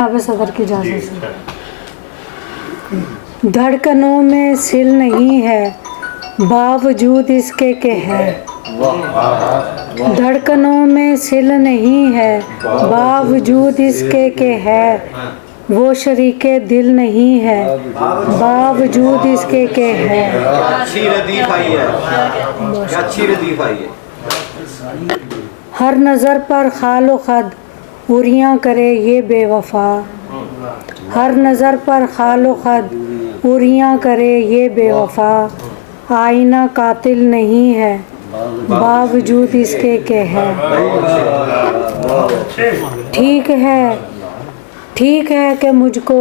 अब सदर की इजाज़त से। धड़कनों में सिल नहीं है बावजूद इसके के है। धड़कनों में सिल नहीं है बावजूद इसके के है। वो शरीके दिल नहीं है बावजूद इसके के है। अच्छी रदीफ आई है, अच्छी रदीफ आई है। हर नज़र पर खालो खद उरियाँ करे ये बेवफा। हर नज़र पर खालो खद उरियाँ करे ये बेवफा। आईना कातिल नहीं है बावजूद इसके के है। ठीक है कि मुझको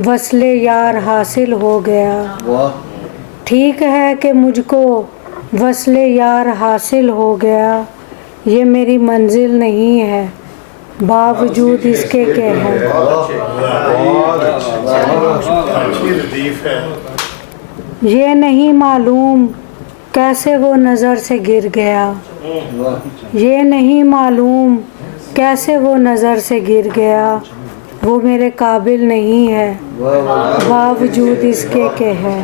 वस्ले यार हासिल हो गया। ठीक है कि मुझको वस्ले यार हासिल हो गया। ये मेरी मंजिल नहीं है बावजूद इसके के है। ये नहीं मालूम कैसे वो नज़र से गिर गया। ये नहीं मालूम कैसे वो नज़र से गिर गया। वो मेरे काबिल नहीं है बावजूद इसके के है।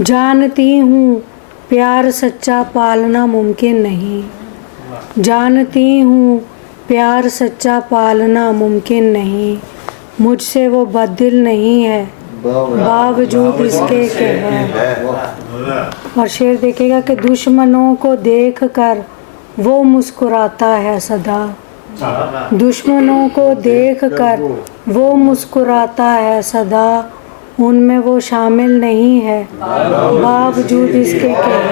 जानती हूँ प्यार सच्चा पालना मुमकिन नहीं। जानती हूँ प्यार सच्चा पालना मुमकिन नहीं। मुझसे वो बददिल नहीं है बावजूद इसके के है। और शेर देखेगा कि दुश्मनों को देख कर वो मुस्कुराता है सदा। दुश्मनों को देख कर वो मुस्कुराता है सदा। उनमें वो शामिल नहीं है बावजूद इसके के है।